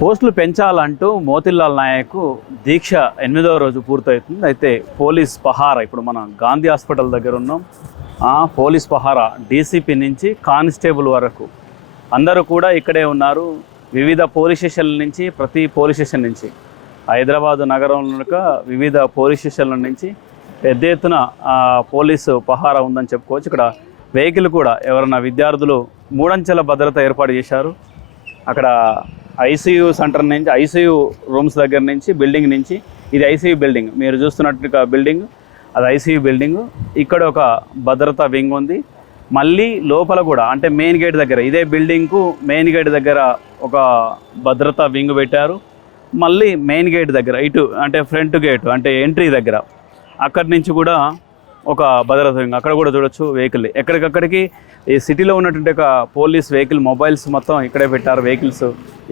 పోస్టులు పెంచాలంటూ మోతిలాల్ నాయక్ దీక్ష ఎనిమిదవ రోజు పూర్తవుతుంది. అయితే పోలీస్ పహారా ఇప్పుడు మనం గాంధీ హాస్పిటల్ దగ్గర ఉన్నాం. ఆ పోలీస్ పహార డీసీపీ నుంచి కానిస్టేబుల్ వరకు అందరూ కూడా ఇక్కడే ఉన్నారు. వివిధ పోలీస్ స్టేషన్ల నుంచి ప్రతి పోలీస్ స్టేషన్ నుంచి హైదరాబాదు నగరంలో వివిధ పోలీస్ స్టేషన్ల నుంచి పెద్ద ఎత్తున పోలీసు పహారా ఉందని చెప్పుకోవచ్చు. ఇక్కడ వెహికల్ కూడా ఎవరైనా విద్యార్థులు మూడంచెల భద్రత ఏర్పాటు చేశారు. అక్కడ ఐసీయూ సెంటర్ నుంచి ఐసీయూ రూమ్స్ దగ్గర నుంచి బిల్డింగ్ నుంచి ఇది ఐసీయూ బిల్డింగ్. మీరు చూస్తున్నట్టుగా బిల్డింగ్ అది ఐసీయూ బిల్డింగ్. ఇక్కడ ఒక భద్రతా వింగ్ ఉంది. మళ్ళీ లోపల కూడా అంటే మెయిన్ గేట్ దగ్గర ఇదే బిల్డింగ్కు మెయిన్ గేట్ దగ్గర ఒక భద్రతా వింగ్ పెట్టారు. మళ్ళీ మెయిన్ గేట్ దగ్గర ఇటు అంటే ఫ్రంట్ గేట్ అంటే ఎంట్రీ దగ్గర. అక్కడి నుంచి కూడా ఒక భద్రత వింగ్ అక్కడ కూడా చూడొచ్చు వెహికల్ ఎక్కడికక్కడికి ఈ సిటీలో ఉన్నటువంటి ఒక పోలీస్ వెహికల్ మొబైల్స్ మొత్తం ఇక్కడే పెట్టారు. వెహికల్స్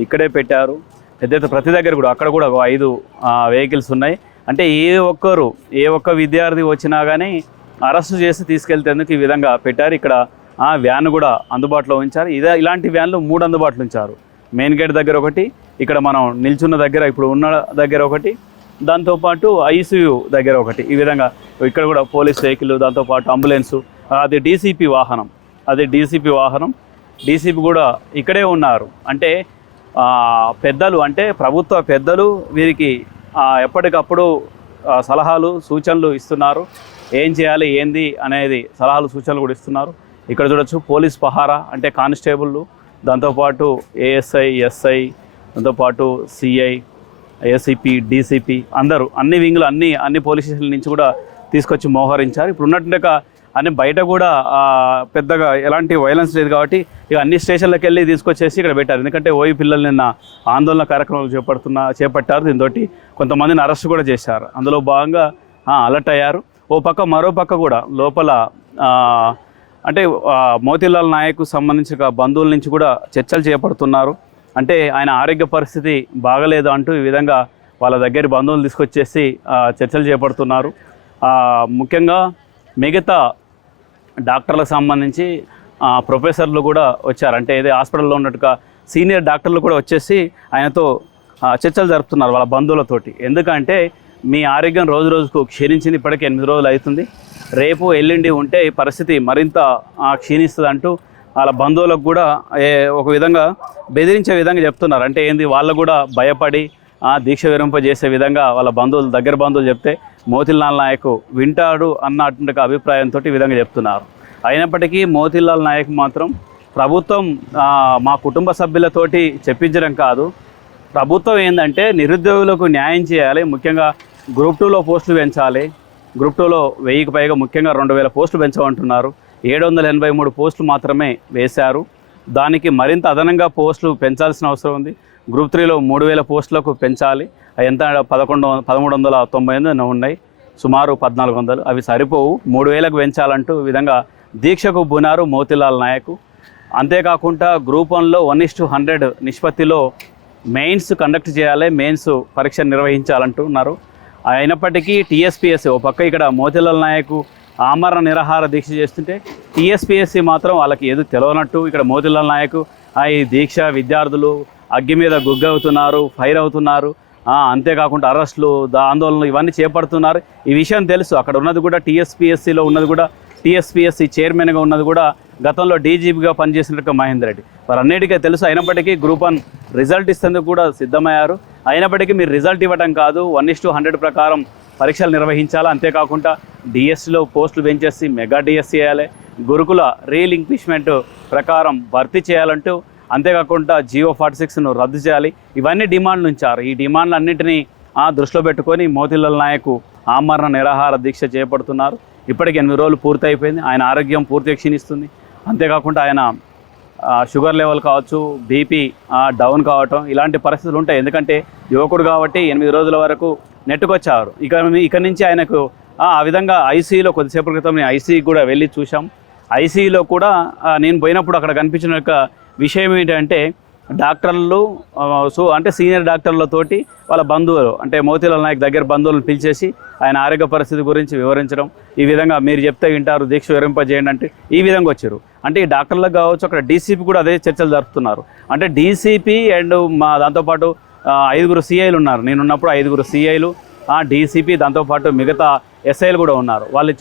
ఇక్కడే పెట్టారు. పెద్ద ప్రతి దగ్గర కూడా అక్కడ కూడా ఒక ఐదు వెహికల్స్ ఉన్నాయి. అంటే ఏ ఒక్కరు ఏ ఒక్క విద్యార్థి వచ్చినా కానీ అరెస్ట్ చేసి తీసుకెళ్తేందుకు ఈ విధంగా పెట్టారు. ఇక్కడ ఆ వ్యాన్ కూడా అందుబాటులో ఉంచారు. ఇదే ఇలాంటి వ్యాన్లు మూడు అందుబాటులో ఉంచారు. మెయిన్ గేట్ దగ్గర ఒకటి ఇక్కడ మనం నిల్చున్న దగ్గర ఇప్పుడు ఉన్న దగ్గర ఒకటి దాంతోపాటు ఐసీయూ దగ్గర ఒకటి. ఈ విధంగా ఇక్కడ కూడా పోలీస్ వెహికల్ దాంతోపాటు అంబులెన్సు అది డీసీపీ వాహనం. అది డీసీపీ వాహనం. డీసీపీ కూడా ఇక్కడే ఉన్నారు. అంటే పెద్దలు అంటే ప్రభుత్వ పెద్దలు వీరికి ఎప్పటికప్పుడు సలహాలు సూచనలు ఇస్తున్నారు. ఏం చేయాలి ఏంది అనేది సలహాలు సూచనలు కూడా ఇస్తున్నారు. ఇక్కడ చూడొచ్చు పోలీస్ పహారా అంటే కానిస్టేబుళ్ళు దాంతోపాటు ఏఎస్ఐ ఎస్ఐ దాంతోపాటు సిఐ ఏసీపీ డీసీపీ అందరూ అన్ని వింగ్లు అన్ని అన్ని పోలీస్ స్టేషన్ల నుంచి కూడా తీసుకొచ్చి మోహరించారు. ఇప్పుడు ఉన్నట్టుగా అన్ని బయట కూడా పెద్దగా ఎలాంటి వైలెన్స్ లేదు కాబట్టి ఇక అన్ని స్టేషన్లకు వెళ్ళి తీసుకొచ్చేసి ఇక్కడ పెట్టారు. ఎందుకంటే ఓయి పిల్లలు నిన్న ఆందోళన కార్యక్రమాలు చేపడుతున్న చేపట్టారు. దీంతో కొంతమందిని అరెస్ట్ కూడా చేశారు. అందులో భాగంగా అలర్ట్ అయ్యారు. ఓ పక్క మరో పక్క కూడా లోపల అంటే మోతీలాల్ నాయక్ సంబంధించిన బంధువుల నుంచి కూడా చర్చలు చేపడుతున్నారు. అంటే ఆయన ఆరోగ్య పరిస్థితి బాగలేదు అంటూ ఈ విధంగా వాళ్ళ దగ్గర బంధువులు తీసుకొచ్చేసి చర్చలు చేపడుతున్నారు. ముఖ్యంగా మిగతా డాక్టర్లకు సంబంధించి ప్రొఫెసర్లు కూడా వచ్చారు. అంటే ఏదో హాస్పిటల్లో ఉన్నట్టుగా సీనియర్ డాక్టర్లు కూడా వచ్చేసి ఆయనతో చర్చలు జరుపుతున్నారు వాళ్ళ బంధువులతోటి. ఎందుకంటే మీ ఆరోగ్యం రోజు రోజుకు క్షీణించింది ఇప్పటికే ఎనిమిది రోజులు అవుతుంది. రేపు ఎల్లుండి ఉంటే ఈ పరిస్థితి మరింత క్షీణిస్తుంది అంటూ వాళ్ళ బంధువులకు కూడా ఏ, ఒక విధంగా బెదిరించే విధంగా చెప్తున్నారు. అంటే ఏంది వాళ్ళు కూడా భయపడి దీక్ష దీక్ష విరింపజేసే విధంగా వాళ్ళ బంధువులు దగ్గర బంధువులు చెప్తే మోతిలాల్ నాయక్ వింటాడు అన్నటువంటి అభిప్రాయంతో ఈ విధంగా చెప్తున్నారు. అయినప్పటికీ మోతిలాల్ నాయక్ మాత్రం ప్రభుత్వం మా కుటుంబ సభ్యులతోటి చెప్పించడం కాదు. ప్రభుత్వం ఏంటంటే నిరుద్యోగులకు న్యాయం చేయాలి ముఖ్యంగా గ్రూప్ టూలో పోస్టులు పెంచాలి. గ్రూప్ టూలో వెయ్యికి పైగా ముఖ్యంగా రెండు వేల పోస్టులు పెంచమంటున్నారు. ఏడు వందల ఎనభై మూడు పోస్టులు మాత్రమే వేశారు. దానికి మరింత అదనంగా పోస్టులు పెంచాల్సిన అవసరం ఉంది. గ్రూప్ త్రీలో మూడు వేల పోస్టులకు పెంచాలి. ఎంత? పదకొండు పదమూడు వందల తొంభై ఎనిమిది ఉన్నాయి. సుమారు పద్నాలుగు వందలు అవి సరిపోవు. మూడు వేలకు పెంచాలంటూ విధంగా దీక్షకు బునారు మోతిలాల్ నాయక్. అంతేకాకుండా గ్రూప్ వన్లో వన్ ఇస్ టు హండ్రెడ్ నిష్పత్తిలో మెయిన్స్ కండక్ట్ చేయాలి. మెయిన్స్ పరీక్ష నిర్వహించాలంటున్నారు. అయినప్పటికీ టీఎస్పీఎస్ ఓ పక్క ఇక్కడ మోతిలాల్ నాయక్ ఆమరణ నిరాహార దీక్ష చేస్తుంటే టీఎస్పీఎస్సీ మాత్రం వాళ్ళకి ఏదో తెలవనట్టు ఇక్కడ మోతిలాల్ నాయక్ ఆ, ఈ దీక్ష విద్యార్థులు అగ్గి మీద గుగ్గవుతున్నారు ఫైర్ అవుతున్నారు. అంతేకాకుండా అరెస్టులు దా ఆందోళనలు ఇవన్నీ చేపడుతున్నారు. ఈ విషయం తెలుసు. అక్కడ ఉన్నది కూడా టీఎస్పీఎస్సీలో ఉన్నది కూడా టీఎస్పీఎస్సీ చైర్మన్గా ఉన్నది కూడా గతంలో డీజీపీగా పనిచేసినట్టు మహేందర్ రెడ్డి. వారన్నిటికీ తెలుసు. అయినప్పటికీ గ్రూప్ వన్ రిజల్ట్ ఇస్తేందుకు కూడా సిద్ధమయ్యారు. అయినప్పటికీ మీరు రిజల్ట్ ఇవ్వడం కాదు. వన్ ఇస్ టు హండ్రెడ్ ప్రకారం పరీక్షలు నిర్వహించాలి. అంతేకాకుండా డిఎస్సిలో పోస్టులు పెంచేసి మెగా డిఎస్సి చేయాలి గురుకుల రీలింక్విష్మెంట్ ప్రకారం భర్తీ చేయాలంటూ అంతేకాకుండా జియో ఫార్టీ సిక్స్ను రద్దు చేయాలి. ఇవన్నీ డిమాండ్లు ఉంచారు. ఈ డిమాండ్లు అన్నింటినీ ఆ దృష్టిలో పెట్టుకొని మోతిలాల్ నాయకు ఆమరణ నిరాహార దీక్ష చేపడుతున్నారు. ఇప్పటికి ఎనిమిది రోజులు పూర్తి అయిపోయింది ఆయన ఆరోగ్యం పూర్తిగా క్షీణిస్తుంది. అంతేకాకుండా ఆయన షుగర్ లెవెల్ కావచ్చు బీపీ డౌన్ కావటం ఇలాంటి పరిస్థితులు ఉంటాయి. ఎందుకంటే యువకుడు కాబట్టి ఎనిమిది రోజుల వరకు నెట్టుకొచ్చారు. ఇక ఇక నుంచి ఆయనకు ఆ విధంగా ఐసీలో కొద్దిసేపు క్రితం నేను ఐసీకి కూడా వెళ్ళి చూసాం ఐసీలో కూడా నేను పోయినప్పుడు అక్కడ కనిపించిన యొక్క విషయం ఏంటంటే డాక్టర్లు సో అంటే సీనియర్ డాక్టర్లతోటి వాళ్ళ బంధువులు అంటే మోతీలాల్ నాయక్ దగ్గర బంధువులను పిలిచేసి ఆయన ఆరోగ్య పరిస్థితి గురించి వివరించడం ఈ విధంగా మీరు చెప్తే వింటారు దీక్ష వివరింపజేయండి అంటే ఈ విధంగా వచ్చారు. అంటే ఈ డాక్టర్లకు కావచ్చు అక్కడ డీసీపీ కూడా అదే చర్చలు జరుపుతున్నారు. అంటే డీసీపీ అండ్ మా దాంతోపాటు ఐదుగురు సిఐలు ఉన్నారు. నేనున్నప్పుడు ఐదుగురు సిఐలు డీసీపీ దాంతోపాటు మిగతా ఎస్ఐలు కూడా ఉన్నారు. వాళ్ళు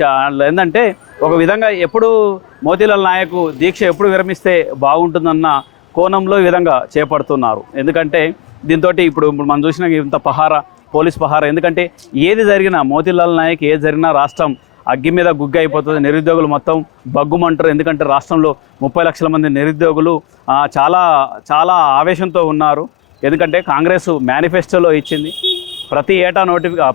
ఏంటంటే ఒక విధంగా ఎప్పుడు మోతీలాల్ నాయకు దీక్ష ఎప్పుడు విరమిస్తే బాగుంటుందన్న కోణంలో ఈ విధంగా చేపడుతున్నారు. ఎందుకంటే దీంతో ఇప్పుడు ఇప్పుడు మనం చూసిన ఇంత పహారా పోలీస్ పహారా ఎందుకంటే ఏది జరిగినా మోతీలాల్ నాయక్ ఏది జరిగినా రాష్ట్రం అగ్గి మీద గుగ్గి అయిపోతుంది. నిరుద్యోగులు మొత్తం బగ్గుమంటారు. ఎందుకంటే రాష్ట్రంలో ముప్పై లక్షల మంది నిరుద్యోగులు చాలా చాలా ఆవేశంతో ఉన్నారు. ఎందుకంటే కాంగ్రెస్ మేనిఫెస్టోలో ఇచ్చింది. ప్రతి ఏటా నోటిఫి ఆ,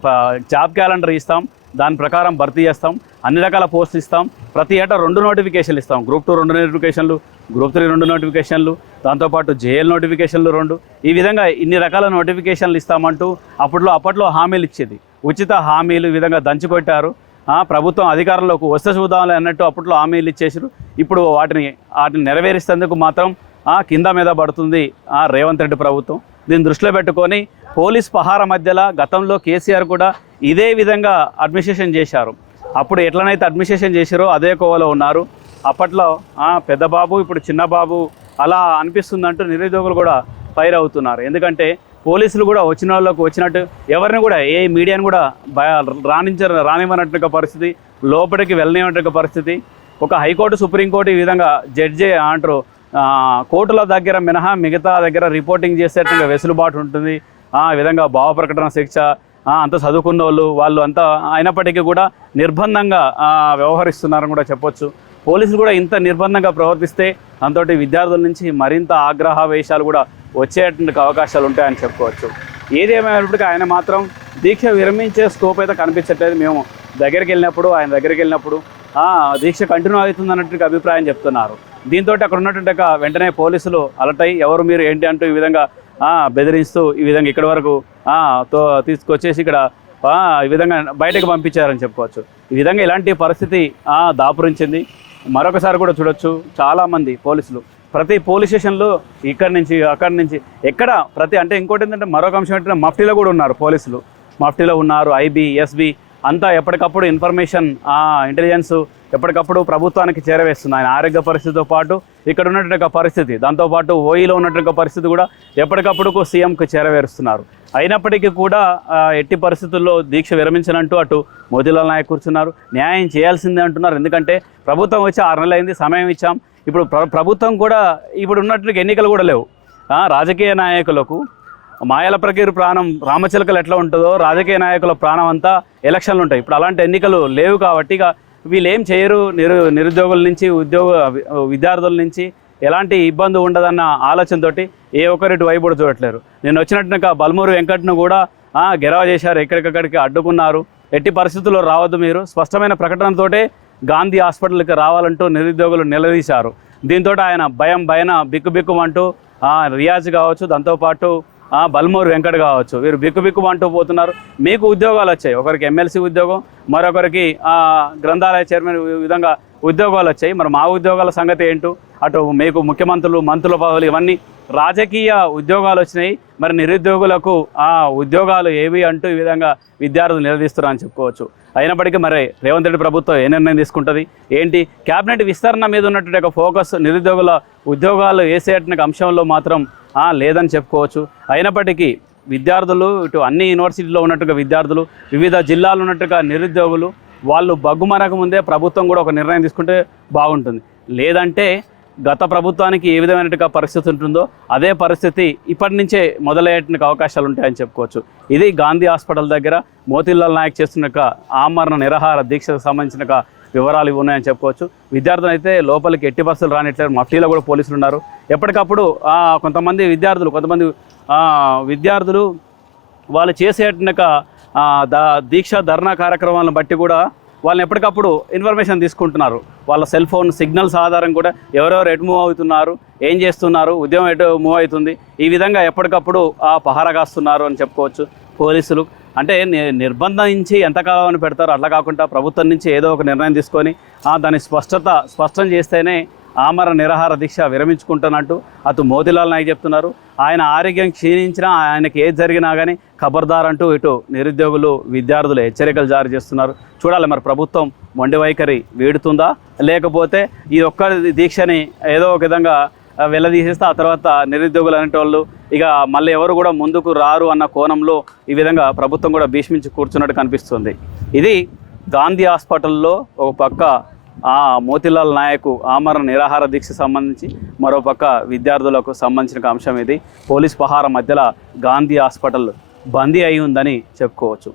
జాబ్ క్యాలెండర్ ఇస్తాం. దాని ప్రకారం భర్తీ చేస్తాం. అన్ని రకాల పోస్ట్ ఇస్తాం. ప్రతి ఏటా రెండు నోటిఫికేషన్లు ఇస్తాం. గ్రూప్ టూ రెండు నోటిఫికేషన్లు గ్రూప్ త్రీ రెండు నోటిఫికేషన్లు దాంతోపాటు జేఎల్ నోటిఫికేషన్లు రెండు. ఈ విధంగా ఇన్ని రకాల నోటిఫికేషన్లు ఇస్తామంటూ అప్పట్లో అప్పట్లో హామీలు ఇచ్చేది. ఉచిత హామీలు ఈ విధంగా దంచుకొట్టారు. ప్రభుత్వం అధికారంలోకి వస్తే చూద్దాంలే అన్నట్టు అప్పట్లో హామీలు ఇచ్చేసారు. ఇప్పుడు వాటిని వాటిని నెరవేరిస్తేందుకు మాత్రం కింద మీద పడుతుంది ఆ, రేవంత్ రెడ్డి ప్రభుత్వం. దీన్ని దృష్టిలో పెట్టుకొని పోలీస్ పహార మధ్యలో గతంలో కేసీఆర్ కూడా ఇదే విధంగా అడ్మినిస్ట్రేషన్ చేశారు. అప్పుడు ఎట్లనైతే అడ్మినిస్ట్రేషన్ చేశారో అదే కోవలో ఉన్నారు. అప్పట్లో పెద్ద బాబు ఇప్పుడు చిన్న బాబు అలా అనిపిస్తుందంటూ నిరుద్యోగులు కూడా ఫైర్ అవుతున్నారు. ఎందుకంటే పోలీసులు కూడా వచ్చిన వాళ్ళకు వచ్చినట్టు ఎవరిని కూడా ఏ మీడియాని కూడా భయ రాణించ రానివ్వనట్టు పరిస్థితి లోపలికి వెళ్ళనివ్వనట్టు పరిస్థితి. ఒక హైకోర్టు సుప్రీంకోర్టు ఈ విధంగా జడ్జి అంటారు. కోర్టుల దగ్గర మినహా మిగతా దగ్గర రిపోర్టింగ్ చేసేట్టుగా వెసులుబాటు ఉంటుంది. ఆ విధంగా భావ ప్రకటన శిక్ష అంత చదువుకున్న వాళ్ళు వాళ్ళు అంతా అయినప్పటికీ కూడా నిర్బంధంగా వ్యవహరిస్తున్నారని కూడా చెప్పొచ్చు. పోలీసులు కూడా ఇంత నిర్బంధంగా ప్రవర్తిస్తే దాంతో విద్యార్థుల నుంచి మరింత ఆగ్రహావేశాలు కూడా వచ్చేటువంటి అవకాశాలు ఉంటాయని చెప్పుకోవచ్చు. ఏదేమైనప్పటికీ ఆయన మాత్రం దీక్ష విరమించే స్కోప్ అయితే కనిపించట్లేదు. మేము దగ్గరికి వెళ్ళినప్పుడు ఆయన దగ్గరికి వెళ్ళినప్పుడు దీక్ష కంటిన్యూ అవుతుంది అన్నట్టు అభిప్రాయం చెప్తున్నారు. దీంతో అక్కడ ఉన్నటువంటి వెంటనే పోలీసులు అలర్ట్ అయ్యి ఎవరు మీరు ఏంటి అంటూ ఈ విధంగా బెదిరిస్తూ ఈ విధంగా ఇక్కడి వరకు తో తీసుకొచ్చేసి ఇక్కడ ఈ విధంగా బయటకు పంపించారని చెప్పుకోవచ్చు. ఈ విధంగా ఇలాంటి పరిస్థితి దాపురించింది. మరొకసారి కూడా చూడొచ్చు. చాలామంది పోలీసులు ప్రతి పోలీస్ స్టేషన్లో ఇక్కడి నుంచి అక్కడి నుంచి ఎక్కడ ప్రతి అంటే ఇంకోటి ఏంటంటే మరొక అంశం ఏంటంటే మఫ్టీలో కూడా ఉన్నారు పోలీసులు. మఫ్టీలో ఉన్నారు ఐబీ ఎస్బీ అంతా ఎప్పటికప్పుడు ఇన్ఫర్మేషన్ ఇంటెలిజెన్స్ ఎప్పటికప్పుడు ప్రభుత్వానికి చేరవేస్తుంది. ఆయన ఆరోగ్య పరిస్థితితో పాటు ఇక్కడ ఉన్నటువంటి ఒక పరిస్థితి. దాంతోపాటు ఓయిలో ఉన్నటువంటి పరిస్థితి కూడా ఎప్పటికప్పుడు సీఎంకు చేరవేరుస్తున్నారు. అయినప్పటికీ కూడా ఎట్టి పరిస్థితుల్లో దీక్ష విరమించనంటూ అటు మోతీలాల్ నాయక్ కూర్చున్నారు. న్యాయం చేయాల్సిందే అంటున్నారు. ఎందుకంటే ప్రభుత్వం వచ్చి ఆరు నెలలు అయింది సమయం ఇచ్చాం. ఇప్పుడు ప్ర- ప్రభుత్వం కూడా ఇప్పుడు ఉన్నట్టు ఎన్నికలు కూడా లేవు. రాజకీయ నాయకులకు మాయల ప్రకీర్ ప్రాణం రామచిలకలు ఎట్లా ఉంటుందో రాజకీయ నాయకుల ప్రాణం అంతా ఎలక్షన్లు ఉంటాయి. ఇప్పుడు అలాంటి ఎన్నికలు లేవు కాబట్టి ఇక వీళ్ళు ఏం చేయరు? నిరు నిరుద్యోగుల నుంచి ఉద్యోగ విద్యార్థుల నుంచి ఎలాంటి ఇబ్బంది ఉండదన్న ఆలోచనతోటి ఏ ఒక్కరిటి వైపు కూడా చూడట్లేరు. నేను వచ్చినట్టుగా బల్మూరు వెంకట్ను కూడా గెరవ చేశారు. ఎక్కడికక్కడికి అడ్డుకున్నారు. ఎట్టి పరిస్థితుల్లో రావద్దు మీరు. స్పష్టమైన ప్రకటనతోటే గాంధీ హాస్పిటల్కి రావాలంటూ నిరుద్యోగులు నిలదీశారు. దీంతో ఆయన భయం భయన బిక్కు బిక్కుమంటూ రియాజ్ కావచ్చు. దాంతోపాటు బల్మూరు వెంకట కావచ్చు. వీరు బిక్కు బిక్కు అంటూ పోతున్నారు. మీకు ఉద్యోగాలు వచ్చాయి. ఒకరికి ఎమ్మెల్సీ ఉద్యోగం మరొకరికి గ్రంథాలయ చైర్మన్ ఈ విధంగా ఉద్యోగాలు వచ్చాయి. మరి మా ఉద్యోగాల సంగతి ఏంటో అటు మీకు ముఖ్యమంత్రులు మంత్రుల పదవులు ఇవన్నీ రాజకీయ ఉద్యోగాలు వచ్చినాయి. మరి నిరుద్యోగులకు ఆ ఉద్యోగాలు ఏవి అంటూ ఈ విధంగా విద్యార్థులు నిలదీస్తున్నారని చెప్పుకోవచ్చు. అయినప్పటికీ మరి రేవంత్ రెడ్డి ప్రభుత్వం ఏ నిర్ణయం తీసుకుంటుంది? ఏంటి? క్యాబినెట్ విస్తరణ మీద ఉన్నటువంటి ఒక ఫోకస్ నిరుద్యోగుల ఉద్యోగాలు వేసేటువంటి అంశంలో మాత్రం లేదని చెప్పుకోవచ్చు. అయినప్పటికీ విద్యార్థులు ఇటు అన్ని యూనివర్సిటీలో ఉన్నట్టుగా విద్యార్థులు వివిధ జిల్లాలు ఉన్నట్టుగా నిరుద్యోగులు వాళ్ళు బగ్గుమనక ముందే ప్రభుత్వం కూడా ఒక నిర్ణయం తీసుకుంటే బాగుంటుంది. లేదంటే గత ప్రభుత్వానికి ఏ విధమైనట్టుగా పరిస్థితి ఉంటుందో అదే పరిస్థితి ఇప్పటి నుంచే మొదలయ్యేటువంటి అవకాశాలు ఉంటాయని చెప్పుకోవచ్చు. ఇది గాంధీ హాస్పిటల్ దగ్గర మోతీలాల్ నాయక్ చేస్తున్న ఆమరణ నిరహార దీక్షకు సంబంధించిన వివరాలు ఇవి ఉన్నాయని చెప్పుకోవచ్చు. విద్యార్థులు అయితే లోపలికి ఎట్టి బస్సులు రానిట్లేరు. మఫ్టీలో కూడా పోలీసులు ఉన్నారు. ఎప్పటికప్పుడు కొంతమంది విద్యార్థులు కొంతమంది విద్యార్థులు వాళ్ళు చేసేట దా దీక్ష ధర్నా కార్యక్రమాలను బట్టి కూడా వాళ్ళని ఎప్పటికప్పుడు ఇన్ఫర్మేషన్ తీసుకుంటున్నారు. వాళ్ళ సెల్ ఫోన్ సిగ్నల్స్ ఆధారం కూడా ఎవరెవరు ఎటు మూవ్ అవుతున్నారు ఏం చేస్తున్నారు ఉద్యమం ఎటు మూవ్ అవుతుంది ఈ విధంగా ఎప్పటికప్పుడు ఆ పహారా కాస్తున్నారు అని చెప్పుకోవచ్చు పోలీసులు. అంటే ని- నిర్బంధించి ఎంతకాలం అని పెడతారు? అట్లా కాకుండా ప్రభుత్వం నుంచి ఏదో ఒక నిర్ణయం తీసుకొని దాని స్పష్టత స్పష్టం చేస్తేనే ఆమర నిరాహార దీక్ష విరమించుకుంటున్నట్టు అటు మోతిలాల్ నాయక్ చెప్తున్నారు. ఆయన ఆరోగ్యం క్షీణించినా ఆయనకి ఏది జరిగినా కానీ ఖబర్దార్ అంటూ ఇటు నిరుద్యోగులు విద్యార్థులు హెచ్చరికలు జారీ చేస్తున్నారు. చూడాలి మరి ప్రభుత్వం మొండి వైఖరి వీడుతుందా? లేకపోతే ఈ ఒక్క దీక్షని ఏదో ఒక విధంగా వెళ్ళదీసేస్తే ఆ తర్వాత నిరుద్యోగులు అనేటోళ్ళు ఇక మళ్ళీ ఎవరు కూడా ముందుకు రారు అన్న కోణంలో ఈ విధంగా ప్రభుత్వం కూడా భీష్మించి కూర్చున్నట్టు కనిపిస్తుంది. ఇది గాంధీ హాస్పిటల్లో ఒక పక్క మోతిలాల్ నాయక్ ఆమరణ నిరాహార దీక్ష సంబంధించి మరో పక్క విద్యార్థులకు సంబంధించిన అంశం ఇది. పోలీస్ పహార మధ్యలో గాంధీ హాస్పిటల్ బందీ అయి ఉందని చెప్పుకోవచ్చు.